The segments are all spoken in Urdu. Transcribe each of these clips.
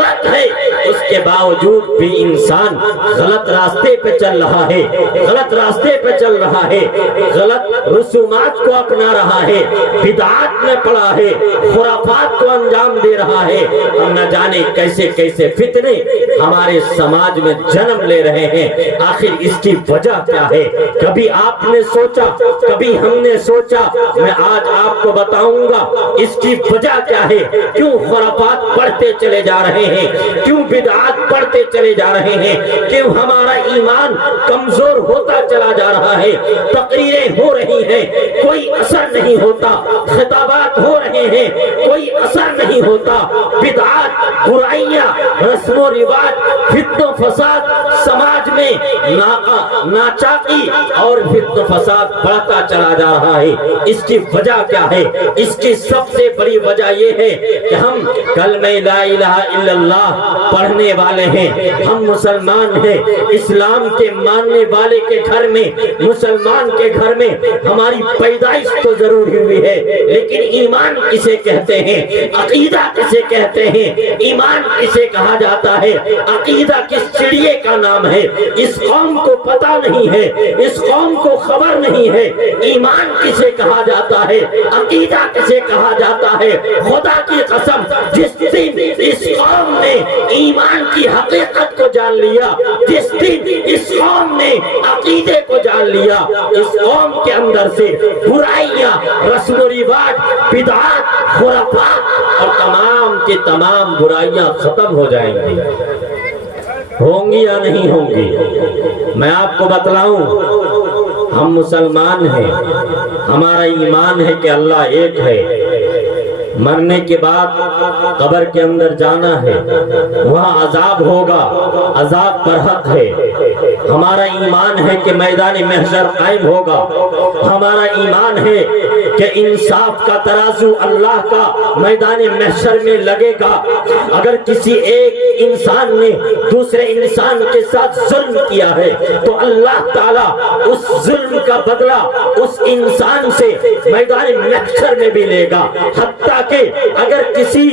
غلط ہے، اس کے باوجود بھی انسان غلط راستے پہ چل رہا ہے، غلط راستے پہ چل رہا ہے، غلط رسومات کو اپنا رہا ہے، بدعات میں پڑا ہے، خرافات کو انجام دے رہا ہے، ہم نہ جانے کیسے کیسے فتنے ہمارے سماج میں جنم لے رہے ہیں۔ آخر اس کی وجہ کیا ہے؟ کبھی آپ نے سوچا، کبھی ہم نے سوچا؟ میں آج آپ کو بتاؤں گا اس کی وجہ کیا ہے، کیوں خرافات پڑھتے چلے جا رہے ہیں، کیوں بدعات پڑھتے چلے جا رہے ہیں، کیوں ہمارا ایمان کمزور ہوتا چلا جا رہا ہے، تقریریں ہو رہی ہیں کوئی اثر نہیں ہوتا، خطابات ہو رہے ہیں کوئی اثر نہیں ہوتا، بدعات، برائیاں، رسم و رواج، فتن و فساد سماج میں ناچاقی اور فتن و فساد بڑھتا چلا جا رہا ہے۔ اس کی وجہ کیا ہے؟ اس کی سب سے بڑی وجہ یہ ہے کہ ہم کلمہ لا الہ الا اللہ پڑھنے والے ہیں، ہم مسلمان ہیں، اسلام کے ماننے والے کے گھر میں، مسلمان کے گھر میں ہماری پیدائش تو ضرور ہوئی ہے، لیکن ایمان کسے کہتے ہیں، عقیدہ کسے کہتے ہیں، ایمان کسے کہا جاتا ہے، عقیدہ کس چڑیے کا نام ہے، اس قوم کو پتہ نہیں ہے، اس قوم کو خبر نہیں ہے، ایمان کسے کہا جاتا ہے، عقیدہ کسے کہا جاتا ہے۔ خدا کی قسم جس دن اس قوم نے ایمان کی حقیقت کو جان لیا، جس دن اس قوم نے عقیدے کو جان لیا، اس قوم کے اندر سے برائیاں، رسم و رواج، بدعات، خرافات اور تمام کی تمام برائیاں ختم ہو جائیں گی۔ ہوں گی یا نہیں ہوں گی؟ میں آپ کو بتلاؤں، ہم مسلمان ہیں، ہمارا ایمان ہے کہ اللہ ایک ہے، مرنے کے بعد قبر کے اندر جانا ہے، وہاں عذاب ہوگا، عذاب پر حق ہے، ہمارا ایمان ہے کہ میدان محشر قائم ہوگا، ہمارا ایمان ہے کہ انصاف کا ترازو اللہ کا میدان محشر میں لگے گا۔ اگر کسی ایک انسان نے دوسرے انسان کے ساتھ ظلم کیا ہے تو اللہ تعالیٰ اس ظلم کا بدلہ اس انسان سے میدان محشر میں بھی لے گا، حتیٰ کہ اگر کسی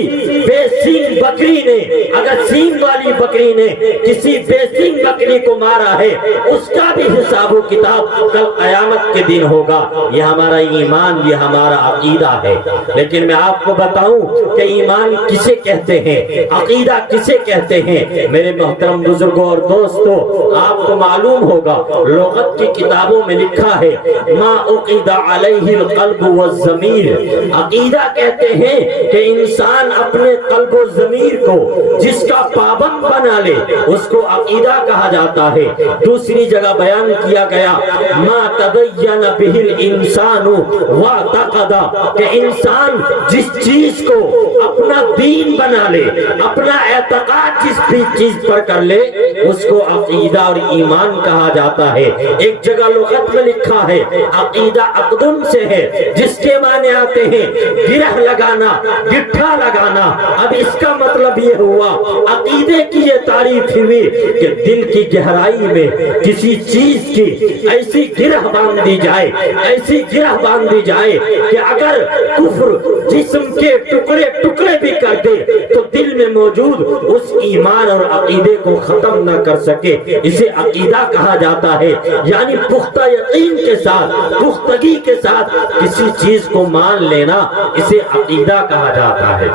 بے سینگ بکری نے، اگر سینگ والی بکری نے کسی بے سینگ بکری کو مارا ہے، اس کا بھی حساب و کتاب کل قیامت کے دن ہوگا۔ یہ ہمارا ایمان، یہ ہمارا عقیدہ ہے۔ لیکن میں آپ کو بتاؤں کہ ایمان کسے کہتے ہیں، عقیدہ کسے کہتے ہیں؟ میرے محترم بزرگوں اور دوستوں، آپ کو معلوم ہوگا لغت کی کتابوں میں لکھا ہے ما عقد علیہ القلب والضمیر، عقیدہ کہتے ہیں کہ انسان اپنے قلب و ضمیر کو جس کا پابند بنا لے اس کو عقیدہ کہا جاتا ہے۔ دوسری جگہ بیان کیا گیا ما تبین بہ الانسان واعتقد، کہ انسان جس چیز کو اپنا دین بنا لے، اپنا اعتقاد جس بھی چیز پر کر لے اس کو عقیدہ اور ایمان کہا جاتا ہے۔ ایک جگہ لغت میں لکھا ہے عقیدہ عقدن سے ہے، جس کے معنی آتے ہیں گرہ لگانا، گٹھا لگانا۔ اب اس کا مطلب یہ ہوا، عقیدے کی یہ تعریف ہوئی کہ دل کی گہرائی میں کسی چیز کی ایسی گرہ باندھی جائے، ایسی گرہ باندھی جائے کہ اگر کفر جسم کے ٹکڑے ٹکڑے بھی کر دے تو دل میں موجود اس ایمان اور عقیدے کو ختم نہ کر سکے، اسے عقیدہ کہا جاتا ہے۔ یعنی پختہ یقین کے ساتھ، پختگی کے ساتھ کسی چیز کو مان لینا، اسے عقیدہ کہا جاتا ہے۔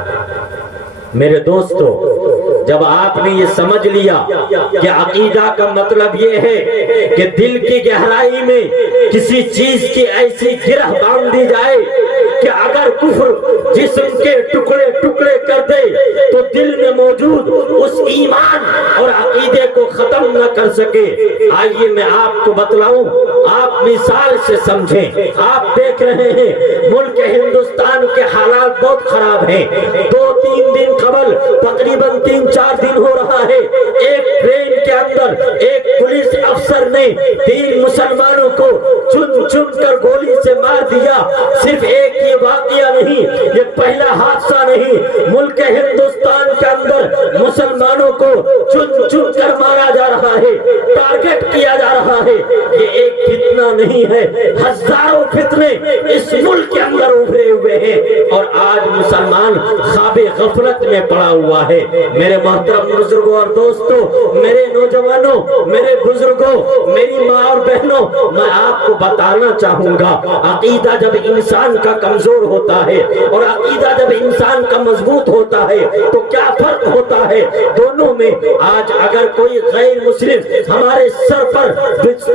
میرے دوستو، جب آپ نے یہ سمجھ لیا کہ عقیدہ کا مطلب یہ ہے کہ دل کی گہرائی میں کسی چیز کی ایسی گرہ باندھی جائے کہ اگر کفر جسم کے ٹکڑے ٹکڑے کر دے تو دل میں موجود اس ایمان اور عقیدے کو ختم نہ کر سکے، آئیے میں آپ کو بتلاؤں، آپ مثال سے سمجھیں۔ آپ دیکھ رہے ہیں ملک ہندوستان کے حالات بہت خراب ہیں۔ 2-3 دن قبل تقریباً 3-4 دن ہو رہا ہے، ایک ٹرین کے اندر ایک پولیس افسر افسر نے 3 مسلمانوں کو چن چن کر گولی سے مار دیا۔ صرف ایک یہ واقعہ نہیں، یہ پہلا حادثہ نہیں، ملک ہندوستان کے اندر مسلمانوں کو چن چن کر مارا جا رہا ہے، ٹارگٹ کیا جا رہا ہے۔ یہ ایک فتنہ نہیں ہے، ہزاروں فتنے اس ملک کے اندر ابھرے ہوئے ہیں، اور آج مسلمان خواب غفلت میں پڑا ہوا ہے۔ میرے محترم بزرگوں اور دوستوں، میرے نوجوانوں، میرے بزرگوں، میری ماں اور بہنوں، میں آپ کو بتانا چاہوں گا، عقیدہ جب انسان کا کمزور ہوتا ہے اور عقیدہ جب انسان کا مضبوط ہوتا ہے تو کیا فرق ہوتا ہے دونوں میں۔ آج اگر کوئی غیر مسلم ہمارے سر پر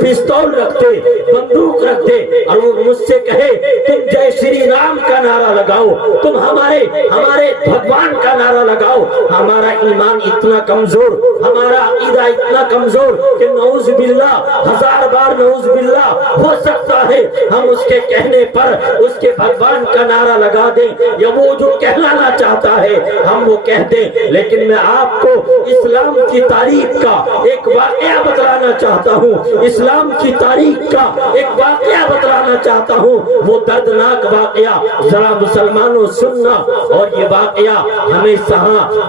پستول رکھتے، بندوق رکھتے، اور وہ مجھ سے کہے تم جے شری رام کا نعرہ لگاؤ، تم ہمارے بھگوان کا نعرہ لگاؤ، ہمارا ایمان اتنا کمزور، ہمارا عقیدہ اتنا کمزور کہ نعوذ باللہ، 1000 بار نعوذ باللہ، ہو سکتا ہے ہم اس کے کہنے پر اس کے بھگوان کا نعرہ لگا دیں، یا وہ جو کہلانا چاہتا ہے ہم وہ کہہ دیں۔ لیکن میں آپ کو اسلام کی تاریخ کا ایک واقعہ بتلانا چاہتا ہوں، اسلام کی تاریخ کا ایک واقعہ بتلانا چاہتا ہوں، وہ دردناک واقعہ ذرا مسلمانوں سننا۔ اور یہ واقعہ ہمیں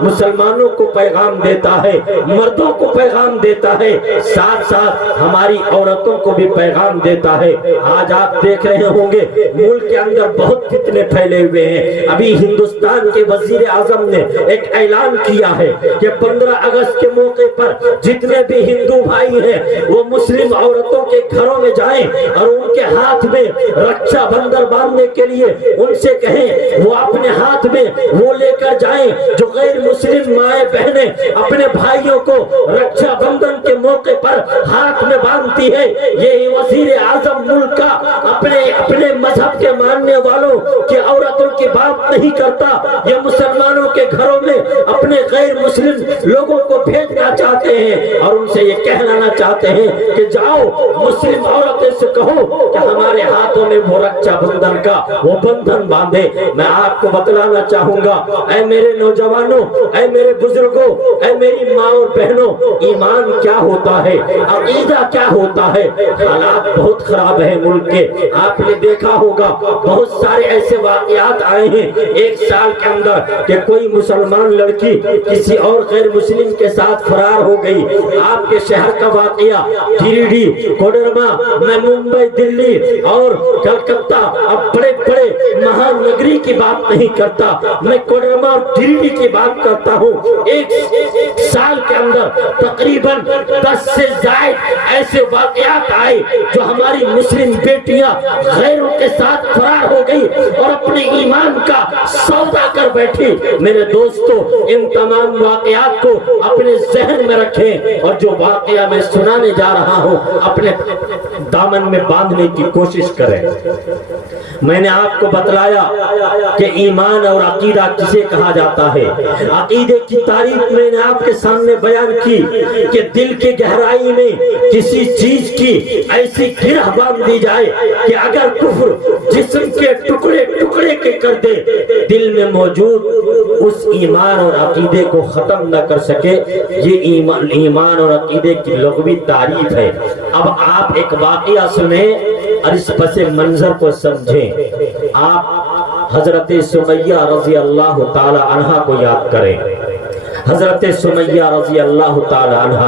مسلمانوں کو پیغام دیتا ہے، مردوں کو پیغام دیتا ہے، ساتھ ساتھ ہماری عورتوں کو بھی پیغام دیتا ہے۔ آج آپ دیکھ رہے ہوں گے ملک کے اندر بہت فتنے پھیلے ہوئے ہیں۔ ابھی ہندوستان کے وزیر اعظم نے ایک اعلان کیا ہے کہ 15 اگست کے موقع پر جتنے بھی ہندو بھائی ہیں وہ مسلم عورتوں کے گھروں میں جائیں اور ان کے ہاتھ میں رکشا بندھن باندھنے کے لیے ان سے کہیں وہ اپنے ہاتھ میں وہ لے کر جائیں جو غیر مسلم مائیں بہنیں اپنے بھائیوں کو رکشا بندھن کے موقع پر ہاتھ میں باندھتی ہے۔ یہ وزیر اعظم ملک کا اپنے مذہب کے ماننے والوں کی عورتوں کی بات نہیں کرتا، یہ مسلمانوں کے گھروں میں اپنے غیر مسلم لوگوں کو بھیجنا چاہتے ہیں اور ان سے یہ کہنا چاہتے ہیں کہ جاؤ مسلم عورتیں سے کہو کہ ہمارے ہاتھوں میں وہ رکشا بندھن کا وہ بندھن باندھے۔ میں آپ کو بتلانا چاہوں گا، اے میرے نوجوانوں، اے میرے بزرگوں، اے میری ماں اور بہنوں، ایمان کیا ہوتا ہے، عقیدہ کیا ہوتا ہے۔ حالات بہت خراب ہیں ملک کے، آپ نے دیکھا ہوگا بہت سارے ایسے واقعات آئے ہیں ایک سال کے اندر کہ کوئی مسلمان لڑکی کسی اور غیر مسلم کے ساتھ فرار ہو گئی۔ آپ کے شہر کا واقعہ، گریڈی، کوڈرما، میں ممبئی، دلی اور کلکتہ، اب بڑے بڑے مہانگری کی بات نہیں کرتا، میں کوڈرما اور گریڈی کی بات کرتا ہوں۔ ایک سال کے اندر تقریباً 10 سے زائد ایسے واقعات آئے جو ہماری مسلم بیٹیاں غیروں کے ساتھ فرار ہو گئی اور اپنے ایمان کا سودا کر بیٹھی۔ میرے دوستو، ان تمام واقعات کو اپنے ذہن میں رکھیں اور جو واقعہ میں سنانے جا رہا ہوں اپنے دامن میں باندھنے کی کوشش کریں۔ میں نے آپ کو بتلایا کہ ایمان اور عقیدہ کسے کہا جاتا ہے۔ عقیدے کی تعریف میں نے آپ کے سامنے بیان کی کہ دل کی گہرائی میں کسی چیز کی ایسی گرہ باندھ دی جائے کہ اگر کفر جسم کے ٹکڑے ٹکڑے کے کر دے، دل میں موجود اس ایمان اور عقیدے کو ختم نہ کر سکے۔ یہ ایمان اور عقیدے کی لغوی تعریف ہے۔ اب آپ ایک واقعہ سنیں اور اس پس منظر کو سمجھیں۔ آپ حضرت سمیہ رضی اللہ تعالی عنہ کو یاد کریں۔ حضرت سمیہ رضی اللہ تعالی عنہ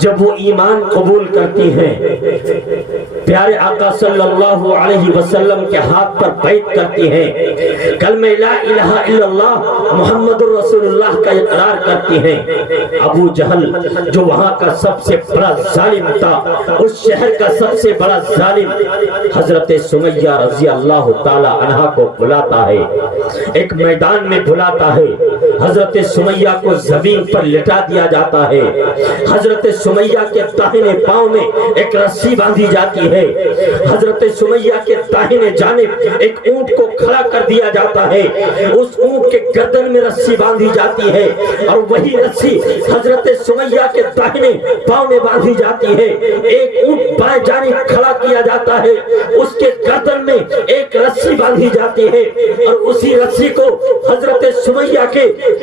جب وہ ایمان قبول کرتی ہیں، پیارے آقا صلی اللہ علیہ وسلم کے ہاتھ پر بیعت کرتی ہیں، کلمہ لا الہ الا اللہ محمد رسول اللہ کا اقرار کرتی ہیں۔ ابو جہل جو وہاں کا سب سے بڑا ظالم تھا، اس شہر کا سب سے بڑا ظالم، حضرت سمیہ رضی اللہ تعالی عنہ کو بلاتا ہے، ایک میدان میں بلاتا ہے۔ حضرت سمیہ کو زمین پر لٹا دیا جاتا ہے۔ حضرت سمیہ کے داہنے پاؤں میں ایک رسی باندھی جاتی ہے۔ حضرت سمیہ کے داہنے جانب ایک اونٹ کو کھڑا کر دیا جاتا ہے، اس اونٹ کے گردن میں رسی باندھی جاتی ہے اور وہی رسی حضرت سمیہ کے داہنے پاؤں میں باندھی جاتی ہے۔ ایک اونٹ بائیں جانب کھڑا کیا جاتا ہے، اس کے گردن میں ایک رسی باندھی جاتی ہے اور اسی رسی کو حضرت سمیہ کے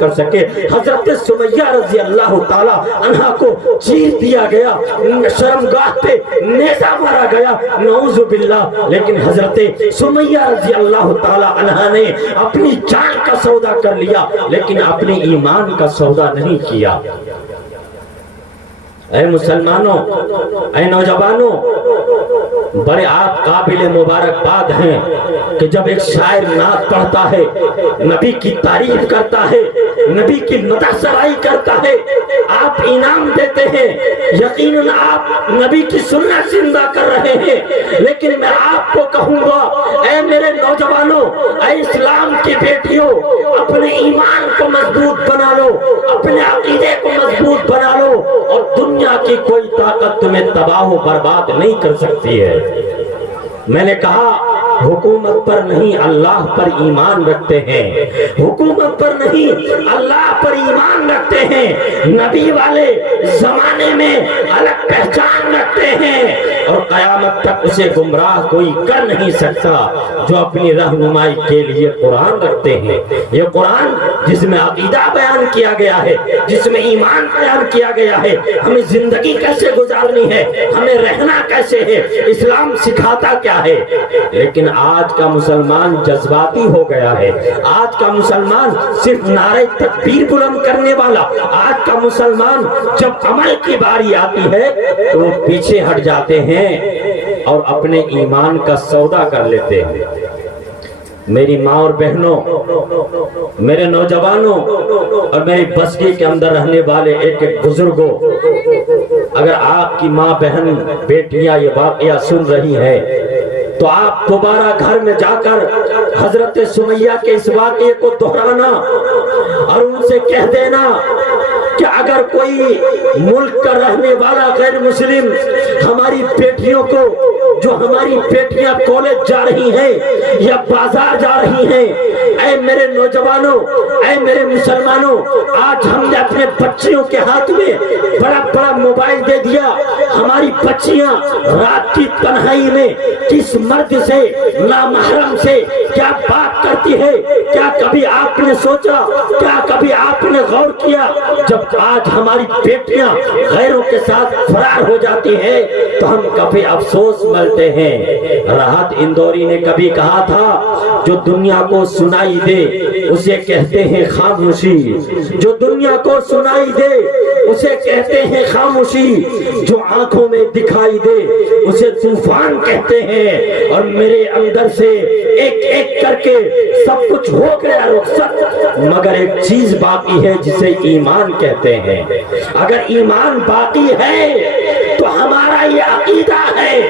کر سکے. حضرت سمیہ رضی اللہ تعالی عنہا کو چیر دیا گیا, شرمگاہ پہ نیزہ مارا گیا, نعوذ باللہ. لیکن حضرت سمیہ رضی اللہ تعالی عنہا نے اپنی جان کا سودا کر لیا, لیکن اپنے ایمان کا سودا نہیں کیا. اے مسلمانوں, اے نوجوانوں, بڑے آپ قابل مبارکباد ہیں کہ جب ایک شاعر نعت پڑھتا ہے, نبی کی تعریف کرتا ہے, نبی کی مدح سرائی کرتا ہے, آپ انعام دیتے ہیں. یقیناً آپ نبی کی سنت زندہ کر رہے ہیں. لیکن میں آپ کو کہوں گا, اے میرے نوجوانوں, اے اسلام کی بیٹیوں, اپنے ایمان کو مضبوط بنا لو, اپنے عقیدے کو مضبوط بنا لو, اور دنیا کی کوئی طاقت تمہیں تباہ و برباد نہیں کر سکتی ہے. میں نے کہا حکومت پر نہیں اللہ پر ایمان رکھتے ہیں, حکومت پر نہیں اللہ پر ایمان رکھتے ہیں. نبی والے زمانے میں الگ پہچان رکھتے ہیں, اور قیامت تک اسے گمراہ کوئی کر نہیں سکتا جو اپنی رہنمائی کے لیے قرآن رکھتے ہیں. یہ قرآن جس میں عقیدہ بیان کیا گیا ہے, جس میں ایمان بیان کیا گیا ہے, ہمیں زندگی کیسے گزارنی ہے, ہمیں رہنا کیسے ہے, اسلام سکھاتا کیا ہے. لیکن آج کا مسلمان جذباتی ہو گیا ہے. آج کا مسلمان صرف نعرہ تکبیر بلند کرنے والا, آج کا مسلمان جب عمل کی باری آتی ہے تو وہ پیچھے ہٹ جاتے ہیں اور اپنے ایمان کا سودا کر لیتے ہیں. میری ماں اور بہنوں, میرے نوجوانوں, اور میری بستی کے اندر رہنے والے ایک ایک بزرگوں, اگر آپ کی ماں بہن بیٹیاں یہ واقعہ سن رہی ہیں تو آپ دوبارہ گھر میں جا کر حضرت سمیہ کے اس واقعے کو دہرانا اور ان سے کہہ دینا کہ اگر کوئی ملک کا رہنے والا غیر مسلم ہماری بیٹیوں کو, جو ہماری بیٹیاں کالج جا رہی ہیں یا بازار جا رہی ہیں, اے میرے نوجوانوں, اے میرے مسلمانوں, آج ہم نے اپنے بچیوں کے ہاتھ میں بڑا بڑا موبائل دے دیا. ہماری بچیاں رات کی تنہائی میں کس مرد سے, نامحرم سے کیا بات کرتی ہے, کیا کبھی آپ نے سوچا, کیا کبھی آپ نے غور کیا؟ جب آج ہماری بیٹیاں غیروں کے ساتھ فرار ہو جاتی ہیں تو ہم کبھی افسوس ملتے ہیں. راحت اندوری نے کبھی کہا تھا, جو دنیا کو سنائی دے اسے کہتے ہیں خاموشی, جو دنیا کو سنائی دے اسے کہتے ہیں خاموشی, جو آنکھوں میں دکھائی دے اسے طوفان کہتے ہیں. اور میرے اندر سے ایک ایک کر کے سب کچھ ہو گیا رخصت, مگر ایک چیز باقی ہے جسے ایمان کہتے ہیں. اگر ایمان باقی ہے تو ہمارا یہ عقیدہ ہے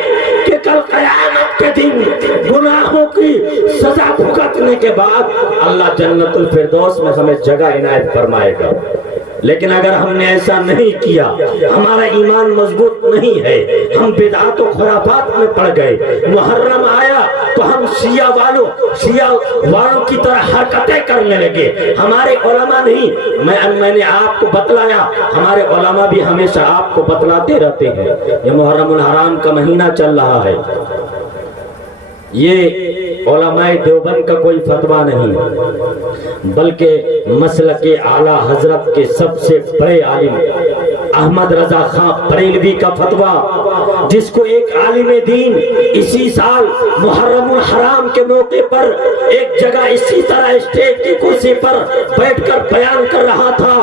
کہ کل قیامت کے دن گناہوں کی سزا بھگتنے کے بعد اللہ جنت الفردوس میں ہمیں جگہ عنایت فرمائے گا. لیکن اگر ہم نے ایسا نہیں کیا, ہمارا ایمان مضبوط نہیں ہے, ہم بدعات و خرافات میں پڑ گئے, محرم آیا تو ہم شیعہ والوں کی طرح حرکتیں کرنے لگے. ہمارے علماء نہیں, میں نے آپ کو بتلایا, ہمارے علماء بھی ہمیشہ آپ کو بتلاتے رہتے ہیں. یہ محرم الحرام کا مہینہ چل رہا ہے, یہ علماء دیوبند کا کوئی فتویٰ نہیں, بلکہ مسلک اعلیٰ حضرت کے سب سے بڑے عالم احمد رضا خان بریلوی کا فتویٰ, جس کو ایک عالم دین اسی سال محرم الحرام کے موقع پر ایک جگہ اسی طرح اسٹیج کی کرسی پر بیٹھ کر بیان کر رہا تھا,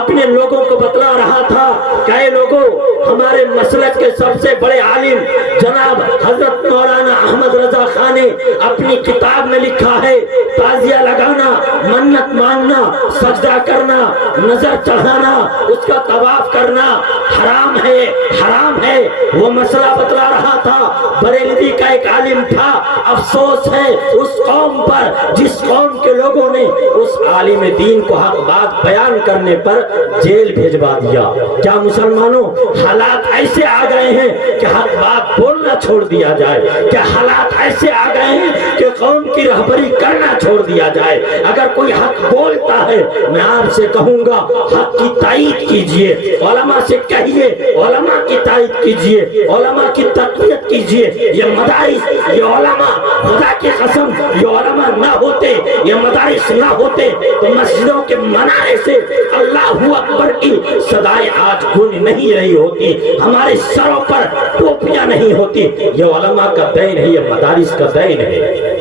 اپنے لوگوں کو بتلا رہا تھا کہ اے لوگوں, ہمارے مسلک کے سب سے بڑے عالم جناب حضرت مولانا احمد رضا خان نے اپنی کتاب میں لکھا ہے, تعزیہ لگانا, منت ماننا, سجدہ کرنا, نظر چڑھانا, اس کا طواف کرنا حرام ہے, حرام ہے. وہ مسئلہ بتلا رہا تھا. بریلوی کا ایک عالم تھا, افسوس ہے اس قوم پر جس قوم کے لوگوں نے اس عالم دین کو حق بات بیان کرنے پر جیل بھیجوا دیا. کیا مسلمانوں حالات ایسے آ گئے ہیں کہ حق بات بولنا چھوڑ دیا جائے؟ کیا حالات ایسے آ گئے ہیں کہ قوم کی رہبری کرنا چھوڑ دیا جائے؟ اگر کوئی حق بولتا ہے، میں آپ سے کہوں گا حق کی تائید کیجئے، علماء سے کہیے علماء کی تائید کیجئے، علماء کی تقویت کیجئے۔ یہ مدارس، یہ علماء، خدا کی قسم یہ علماء نہ ہوتے، یہ مدارس نہ ہوتے تو مسجدوں کے منارے سے اللہ اکبر کی صدائیں آج گونج نہیں رہی ہوتی، ہمارے سروں پر ٹوپیاں نہیں ہوتی۔ یہ علماء کا دین ہے، یہ مدارس کا دین ہے۔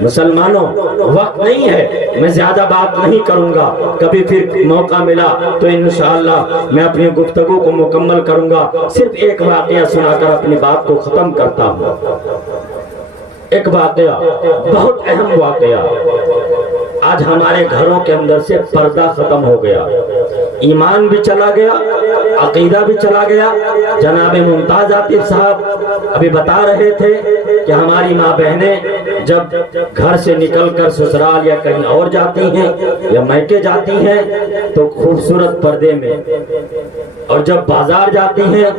مسلمانوں وقت نہیں ہے، میں زیادہ بات نہیں کروں گا، کبھی پھر موقع ملا تو انشاءاللہ میں اپنی گفتگو کو مکمل کروں گا۔ صرف ایک واقعہ سنا کر اپنی بات کو ختم کرتا ہوں۔ ایک واقعہ، بہت اہم واقعہ۔ آج ہمارے گھروں کے اندر سے پردہ ختم ہو گیا، ایمان بھی چلا گیا، عقیدہ بھی چلا گیا۔ جناب ممتاز عاطف صاحب ابھی بتا رہے تھے کہ ہماری ماں بہنیں جب گھر سے نکل کر سسرال یا کہیں اور جاتی ہیں یا میکے جاتی ہیں تو خوبصورت پردے میں، اور جب بازار جاتی ہیں،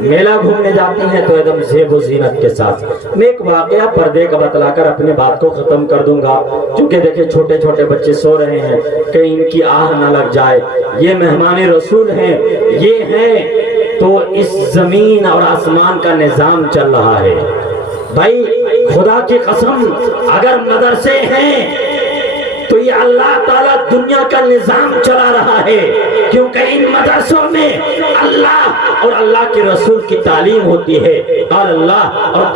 میلہ گھومنے جاتی ہیں تو ایک دم زیب و زینت کے ساتھ۔ میں ایک واقعہ پردے کا بتلا کر اپنی بات کو ختم کر دوں گا، چونکہ دیکھیں چھوٹے چھوٹے بچے سو رہے ہیں، کہیں ان کی آہ نہ لگ جائے۔ یہ مہمان رسول ہیں، یہ ہیں تو اس زمین اور آسمان کا نظام چل رہا ہے۔ بھائی خدا کی قسم اگر مدرسے ہیں تو یہ اللہ تعالیٰ دنیا کا نظام چلا رہا ہے، کیونکہ ان مدرسوں میں اللہ اور اللہ کے رسول کی تعلیم ہوتی ہے، قال اللہ اور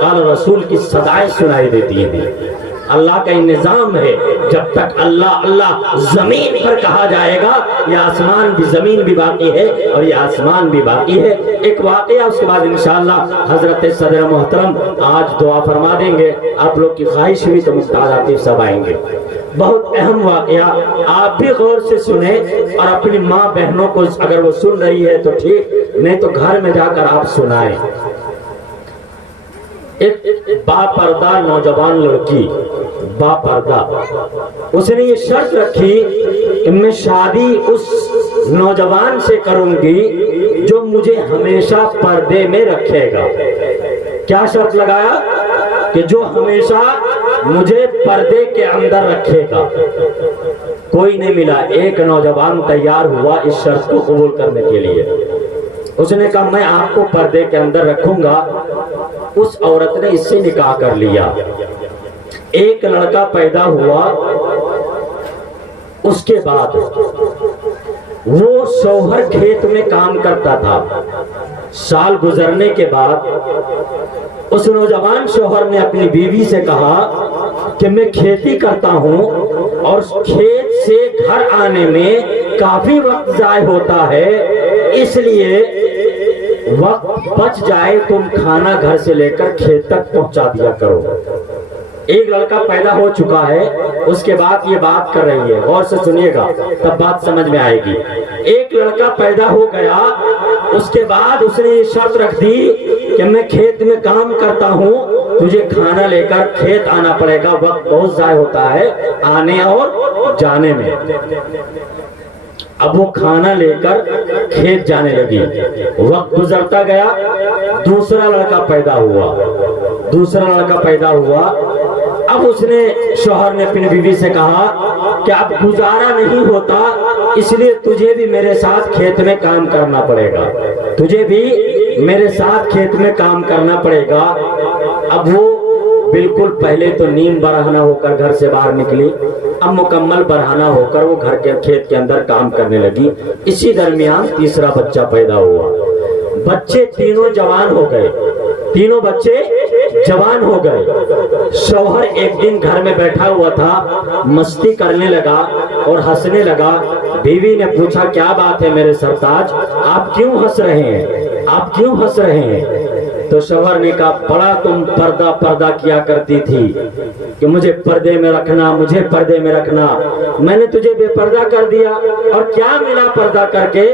قال رسول کی صدائیں سنائی دیتی ہیں۔ اللہ کا نظام ہے، جب تک اللہ اللہ زمین پر کہا جائے گا یہ آسمان بھی، زمین بھی باقی ہے اور یہ آسمان بھی باقی ہے۔ ایک واقعہ، اس کے بعد انشاءاللہ حضرت صدر محترم آج دعا فرما دیں گے۔ آپ لوگ کی خواہش ہوئی تو ممتاز عاطف صاحب آئیں گے۔ بہت اہم واقعہ، آپ بھی غور سے سنیں اور اپنی ماں بہنوں کو اگر وہ سن رہی ہے تو ٹھیک، نہیں تو گھر میں جا کر آپ سنائیں۔ ایک با پردہ نوجوان لڑکی، با پردہ، اس نے یہ شرط رکھی کہ میں شادی اس نوجوان سے کروں گی جو مجھے ہمیشہ پردے میں رکھے گا۔ کیا شرط لگایا؟ کہ جو ہمیشہ مجھے پردے کے اندر رکھے گا۔ کوئی نہیں ملا، ایک نوجوان تیار ہوا اس شرط کو قبول کرنے کے لیے۔ اس نے کہا میں آپ کو پردے کے اندر رکھوں گا۔ اس عورت نے اس سے نکاح کر لیا، ایک لڑکا پیدا ہوا۔ اس کے بعد وہ شوہر کھیت میں کام کرتا تھا۔ سال گزرنے کے بعد اس نوجوان شوہر نے اپنی بیوی سے کہا کہ میں کھیتی کرتا ہوں اور کھیت سے گھر آنے میں کافی وقت ضائع ہوتا ہے، اس لیے وقت بچ جائے تم کھانا گھر سے لے کر کھیت تک پہنچا دیا کرو۔ ایک لڑکا پیدا ہو چکا ہے، اس کے بعد یہ بات کر رہی ہے، غور سے سنیے گا تب بات سمجھ میں آئے گی۔ ایک لڑکا پیدا ہو گیا، اس کے بعد اس نے یہ شرط رکھ دی کہ میں کھیت میں کام کرتا ہوں، تجھے کھانا لے کر کھیت آنا پڑے گا، وقت بہت ضائع ہوتا ہے آنے اور جانے میں۔ اب وہ کھانا لے کر کھیت جانے لگی، وقت گزرتا گیا، دوسرا لڑکا پیدا ہوا۔ اب اس نے شوہر نے اپنی بیوی سے کہا کہ اب گزارا نہیں ہوتا، اس لیے تجھے بھی میرے ساتھ کھیت میں کام کرنا پڑے گا، تجھے بھی میرے ساتھ کھیت میں کام کرنا پڑے گا۔ اب وہ بالکل پہلے تو نیم برہنہ ہو کر گھر سے باہر نکلی، اب مکمل برہنہ ہو کر وہ گھر کے کھیت کے اندر کام کرنے لگی۔ اسی درمیان تیسرا بچہ پیدا ہوا، بچے تینوں جوان ہو گئے، تینوں بچے جوان ہو گئے۔ شوہر ایک دن گھر میں بیٹھا ہوا تھا، مستی کرنے لگا اور ہنسنے لگا۔ بیوی نے پوچھا کیا بات ہے میرے سرتاج، آپ کیوں ہنس رہے ہیں، آپ کیوں ہنس رہے ہیں؟ تو شوہر نے کہا بڑا تم پردہ کیا کرتی تھی کہ مجھے پردے میں رکھنا، مجھے پردے میں رکھنا، میں نے تجھے بے پردہ کر دیا، اور کیا ملا پردہ کر کے؟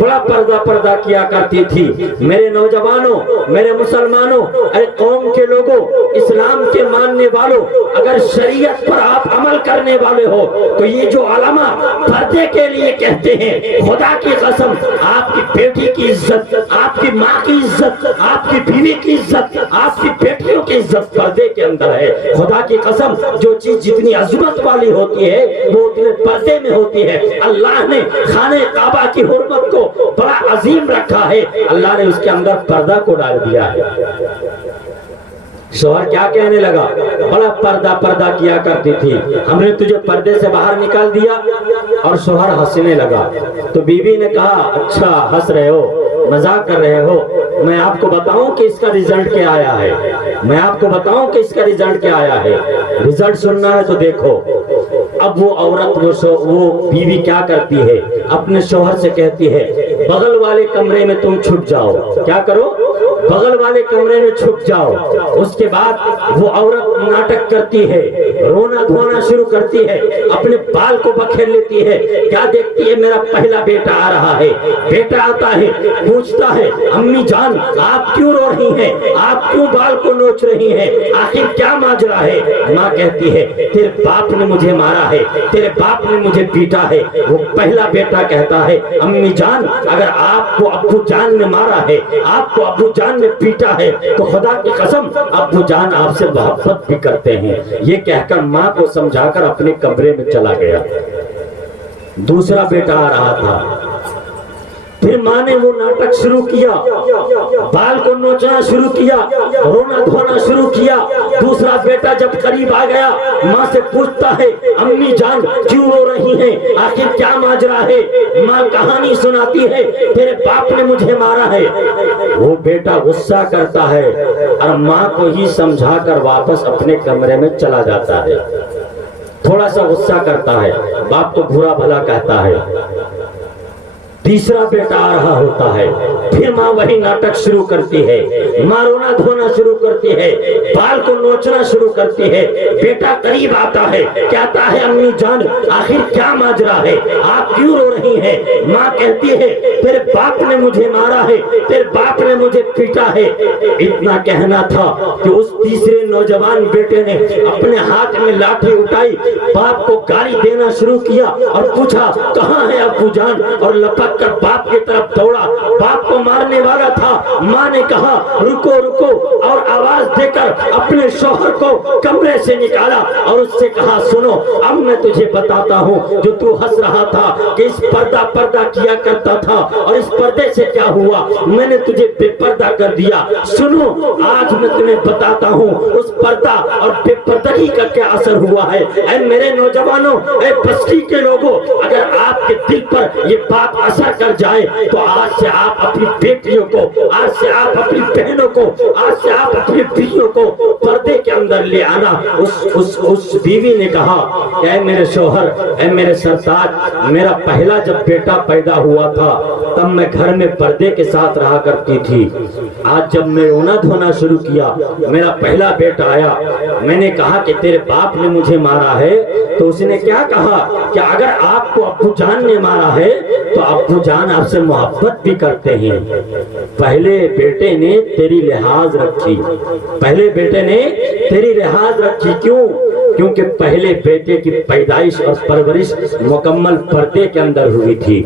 بڑا پردہ کیا کرتی تھی۔ میرے نوجوانوں، میرے مسلمانوں، اے قوم کے لوگوں، اسلام کے ماننے والوں، اگر شریعت پر آپ عمل کرنے والے ہو تو یہ جو علماء پردے کے لیے کہتے ہیں، خدا کی قسم آپ کی بیٹی کی عزت، آپ کی ماں کی عزت، آپ کی بیوی کی عزت، آپ کی بیٹیوں کی کی عزت پردے کے اندر ہے. خدا کی قسم جو چیز جتنی عظمت والی ہوتی ہے وہ اتنے پردے میں ہوتی ہے. اللہ نے خانہ کعبہ کی حرمت کو بڑا عظیم رکھا ہے, اللہ نے اس کے اندر پردہ کو ڈال دیا ہے. شوہر کیا کہنے لگا, بڑا پردہ کیا کرتی تھی, ہم نے تجھے پردے سے باہر نکال دیا. اور شوہر ہنسنے لگا. تو بیوی نے کہا اچھا ہنس رہے ہو, مذاق کر رہے ہو, میں آپ کو بتاؤں کہ اس کا ریزلٹ کیا آیا ہے, میں آپ کو بتاؤں کہ اس کا ریزلٹ کیا آیا ہے. ریزلٹ سننا ہے تو دیکھو. اب وہ عورت وہ بیوی کیا کرتی ہے, اپنے شوہر سے کہتی ہے بغل والے کمرے میں تم چھپ جاؤ. کیا کرو, بغل والے کمرے میں چھپ جاؤ. اس کے بعد وہ عورت ناٹک کرتی ہے, رونا دھونا شروع کرتی ہے, اپنے بال کو بکھیر لیتی ہے. کیا دیکھتی ہے, میرا پہلا بیٹا آ رہا ہے. بیٹا آتا ہے, پوچھتا ہے امی جان آپ کیوں رو رہی ہیں, آپ کیوں بال کو نوچ رہی ہیں, آخر کیا ماجرا ہے. ماں کہتی ہے تیرے باپ نے مجھے مارا ہے, تیرے باپ نے مجھے پیٹا ہے. وہ پہلا بیٹا کہتا ہے امی جان اگر آپ کو ابو جان نے مارا ہے, آپ کو ابو جان نے پیٹا ہے, تو خدا کی قسم ابو جان آپ سے محبت بھی کرتے ہیں. یہ کہہ کر ماں کو سمجھا کر اپنے کمرے میں چلا گیا. دوسرا بیٹا آ رہا تھا, پھر ماں نے وہ ناٹک شروع کیا, بال کو نوچنا شروع کیا, رونا دھونا شروع کیا. دوسرا بیٹا جب قریب آ گیا, ماں سے پوچھتا ہے امی جان کیوں رو رہی ہیں, آخر کیا ماجرا ہے. ماں کہانی سناتی ہے تیرے باپ نے مجھے مارا ہے. وہ بیٹا غصہ کرتا ہے اور ماں کو ہی سمجھا کر واپس اپنے کمرے میں چلا جاتا ہے. تھوڑا سا غصہ کرتا ہے, باپ کو برا بھلا کہتا ہے. تیسرا بیٹا آ رہا ہوتا ہے, پھر ماں وہی ناٹک شروع کرتی ہے, ماں رونا دھونا شروع کرتی ہے, بال کو نوچنا شروع کرتی ہے. بیٹا قریب آتا ہے, کہتا ہے امی جان آخر کیا ماجرا ہے, آپ کیوں رو رہی ہیں. ماں کہتی ہے تیرے باپ نے مجھے مارا ہے, تیرے باپ نے مجھے پیٹا ہے. اتنا کہنا تھا کہ اس تیسرے نوجوان بیٹے نے اپنے ہاتھ میں لاٹھی اٹھائی, باپ کو گالی دینا شروع کیا اور پوچھا کہاں ہے ابو جان, اور لپک کر باپ کی طرف دوڑا, باپ کو مارنے والا تھا. ماں نے کہا رکو رکو, اور آواز دے کر اپنے شوہر کو کمرے سے نکالا اور اس سے کہا سنو اب میں تجھے بتاتا ہوں جو تو ہنس رہا تھا کہ اس پردہ کیا کرتا تھا اور اس پردے سے کیا ہوا, میں نے تجھے بے پردہ کر دیا. سنو آج میں تمہیں بتاتا ہوں اس پردہ اور بے پردگی کا کیا اثر ہوا ہے. اے میرے نوجوانوں, اے بستی کے لوگوں, اگر آپ کے دل پر یہ بات اثر کر جائے تو آج سے آپ اپنی بیٹیوں کو, آج سے آپ اپنی بہنوں کو, آج سے آپ اپنی بیویوں کو پردے کے اندر لے آنا. اس بیوی نے کہا اے میرے شوہر, اے میرے سرتاج, میرا پہلا جب بیٹا پیدا ہوا تھا تب میں گھر میں پردے کے ساتھ رہا کرتی تھی. آج جب میں رونا دھونا شروع کیا, میرا پہلا بیٹا آیا, میں نے کہا کہ تیرے باپ نے مجھے مارا ہے, تو اس نے کیا کہا کہ اگر آپ کو ابو جان نے مارا ہے تو ابو جان آپ سے محبت بھی کرتے ہیں. پہلے بیٹے نے تیری لحاظ رکھی, پہلے بیٹے نے تیری لحاظ رکھی. کیوں؟ کیونکہ پہلے بیٹے کی پیدائش اور پرورش مکمل پردے کے اندر ہوئی تھی.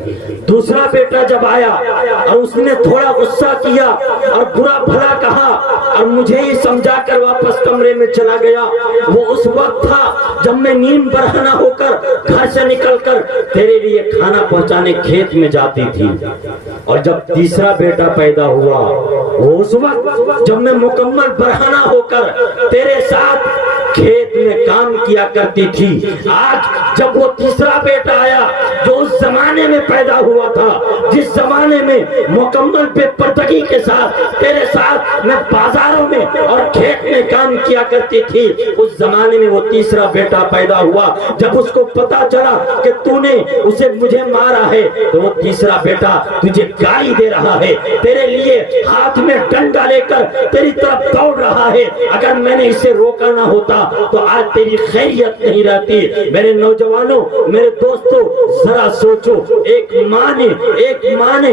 دوسرا بیٹا جب آیا اور اس نے تھوڑا غصہ کیا اور برا بھلا کہا اور مجھے ہی سمجھا کر واپس کمرے میں چلا گیا, وہ اس وقت تھا جب میں نیم برہنہ ہو کر گھر سے نکل کر تیرے لیے کھانا پہنچانے کھیت میں جاتی تھی. اور جب تیسرا بیٹا پیدا ہوا وہ اس وقت جب میں مکمل برہنہ ہو کر تیرے ساتھ کھیت میں کام کیا کرتی تھی. آج جب وہ تیسرا بیٹا آیا جو اس زمانے میں پیدا ہوا تھا, جس زمانے میں مکمل بے پردگی کے ساتھ تیرے ساتھ میں بازاروں میں اور کھیت میں کام کیا کرتی تھی, اس زمانے میں وہ تیسرا بیٹا پیدا ہوا. جب اس کو پتا چلا کہ تو نے اسے مجھے مارا ہے تو وہ تیسرا بیٹا تجھے گالی دے رہا ہے, تیرے لیے ہاتھ میں ڈنڈا لے کر تیری طرف دوڑ رہا ہے. اگر میں نے اسے روکا نہ ہوتا تو آج تیری خیریت نہیں رہتی. میرے نوجوانوں, میرے دوستوں, ذرا سوچو, ایک ماں نے